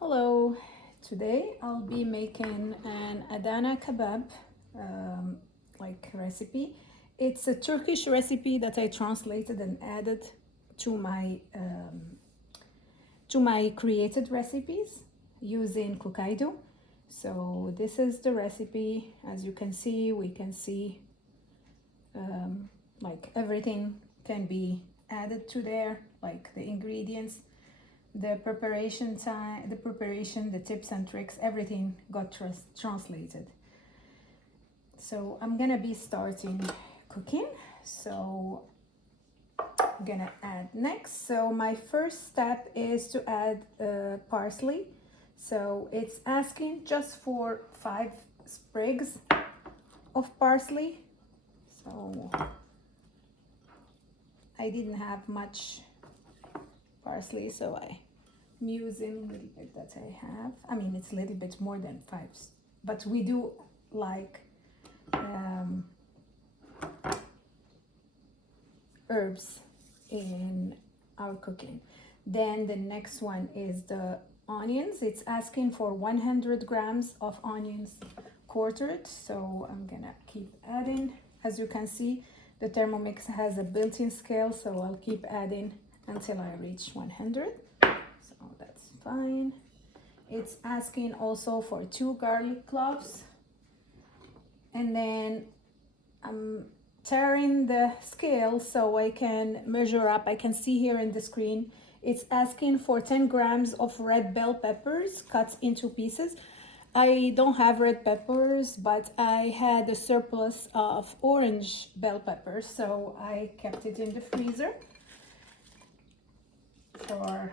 Hello, today I'll be making an Adana Kebab recipe. It's a Turkish recipe that I translated and added to my created recipes using Kukaido. So this is the recipe. As you can see, we can see everything can be added to there, like the ingredients, the preparation time, the tips and tricks, everything got translated. So I'm gonna be starting cooking. So I'm gonna add next. So my first step is to add parsley. So it's asking just for 5 sprigs of parsley. So I didn't have much parsley, so I'm using a little bit that I have. I mean, it's a little bit more than 5, but we do like herbs in our cooking. Then the next one is the onions. It's asking for 100 grams of onions quartered, so I'm gonna keep adding. As you can see, the Thermomix has a built-in scale, so I'll keep adding until I reach 100. So that's fine. It's asking also for 2 garlic cloves, and then I'm tearing the scale so I can measure up. I can see here in the screen it's asking for 10 grams of red bell peppers cut into pieces. I don't have red peppers, but I had a surplus of orange bell peppers, so I kept it in the freezer for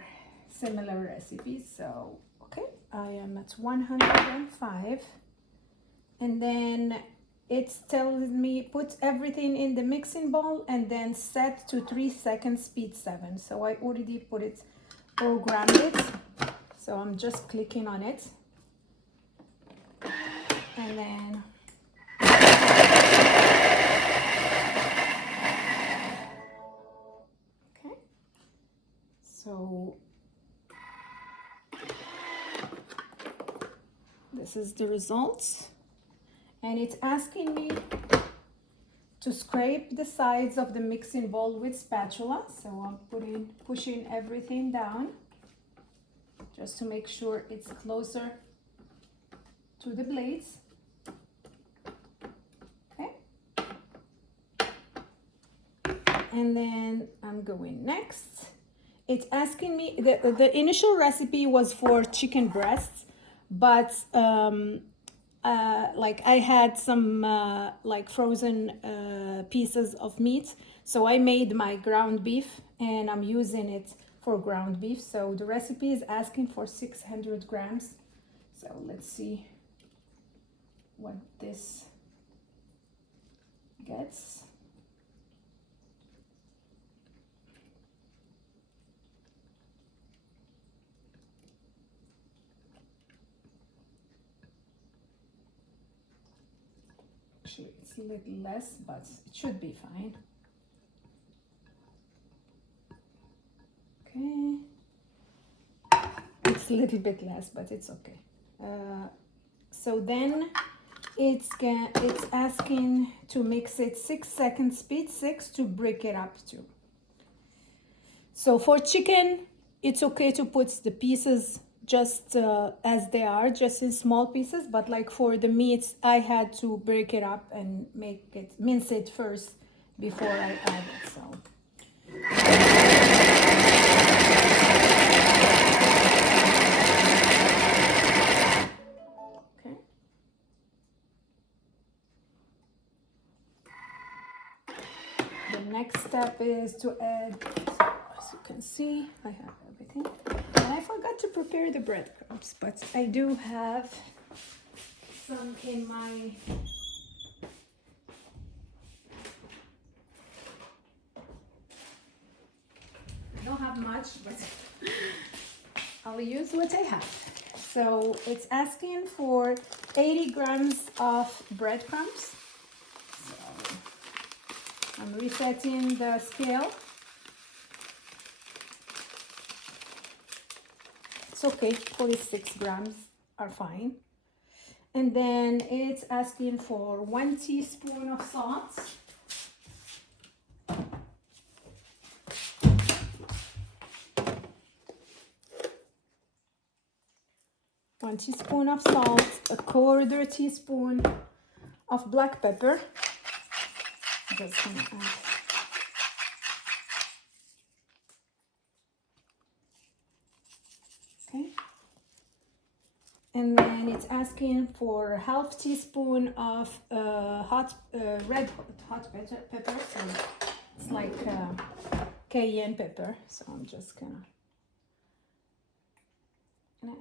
similar recipes. So okay, I am at 105, and then it's telling me put everything in the mixing bowl and then set to 3 seconds speed 7. So I already put it, programmed it, so I'm just clicking on it, and then okay, so this is the results, and it's asking me to scrape the sides of the mixing bowl with spatula. So I'm pushing everything down just to make sure it's closer to the blades. Okay, and then I'm going next. It's asking me, the initial recipe was for chicken breasts, but I had some frozen pieces of meat, so I made my ground beef and I'm using it for ground beef. So the recipe is asking for 600 grams. So let's see what this gets. Actually, it's a little less, but it should be fine. Okay, it's a little bit less, but it's okay. So then it's asking to mix it 6 seconds speed 6 to break it up too. So for chicken, it's okay to put the pieces just as they are, just in small pieces, but like for the meats, I had to break it up and mince it first before I add it. So okay, the next step is to add, as you can see, I have everything, and I forgot to prepare the breadcrumbs, but I do have some in my I don't have much, but I'll use what I have. So it's asking for 80 grams of breadcrumbs. So I'm resetting the scale. okay, 46 grams are fine. And then it's asking for 1 teaspoon of salt. One teaspoon of salt, a quarter teaspoon of black pepper. Just gonna add. Okay. And then it's asking for half teaspoon of red hot pepper. So it's like cayenne pepper. So I'm just gonna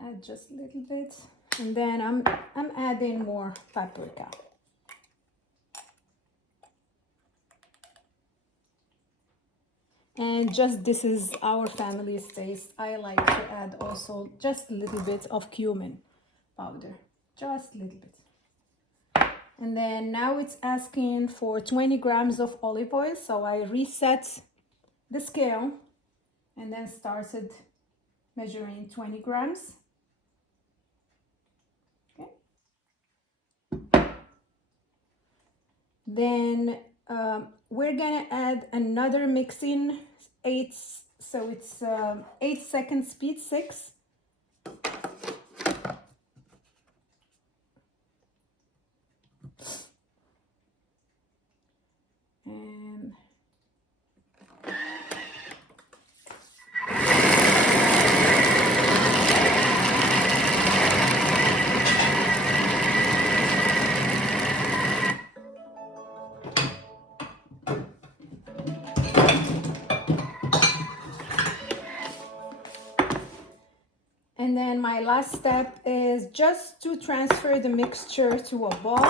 add just a little bit, and then I'm adding more paprika. And just this is our family's taste. I like to add also just a little bit of cumin powder, just a little bit. And then now it's asking for 20 grams of olive oil. So I reset the scale and then started measuring 20 grams. Okay. Then we're gonna add another mixing 8, so it's 8-second speed 6. And And then my last step is just to transfer the mixture to a bowl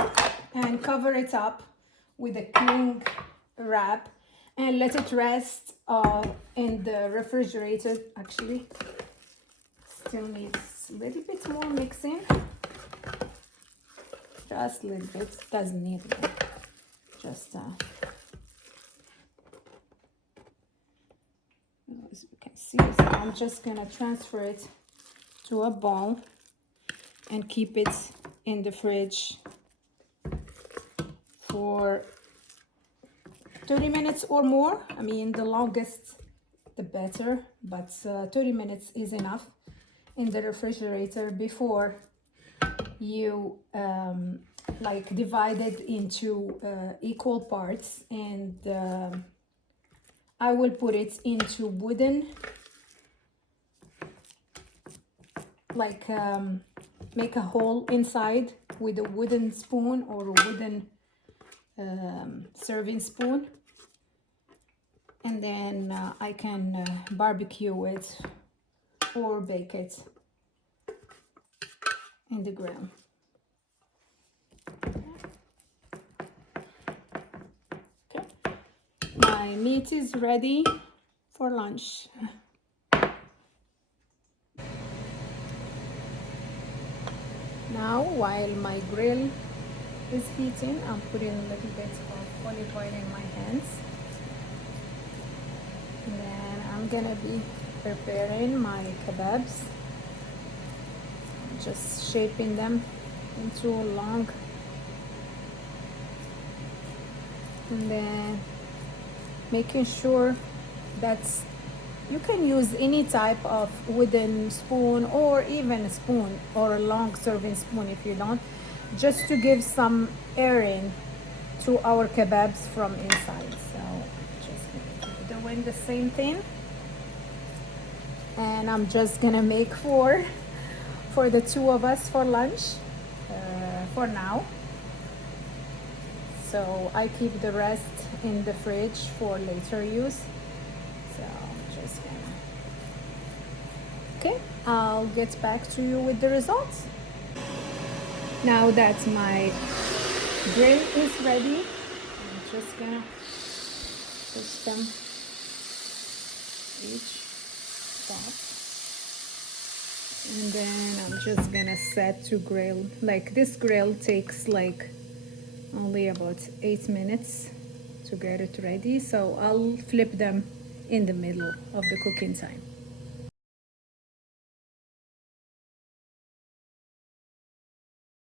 and cover it up with a cling wrap and let it rest in the refrigerator. Actually, still needs a little bit more mixing. Just a little bit, doesn't need it. Just as you can see, so I'm just gonna transfer it to a bowl and keep it in the fridge for 30 minutes or more. I mean, the longest the better, but 30 minutes is enough in the refrigerator before you like divide it into equal parts. And I will put it into wooden, like make a hole inside with a wooden spoon or a wooden serving spoon, and then I can barbecue it or bake it in the grill. Okay, my meat is ready for lunch. Now, while my grill is heating, I'm putting a little bit of olive oil in my hands. And then I'm gonna be preparing my kebabs. I'm just shaping them into a long, and then making sure that you can use any type of wooden spoon or even a spoon or a long serving spoon if you don't, just to give some airing to our kebabs from inside. So just doing the same thing, and I'm just gonna make four for the two of us for lunch for now. So I keep the rest in the fridge for later use. So I'm just gonna, okay, I'll get back to you with the results. Now that my grill is ready, I'm just gonna push them each spot. And then I'm just gonna set to grill. Like this grill takes like only about 8 minutes to get it ready. So I'll flip them in the middle of the cooking time.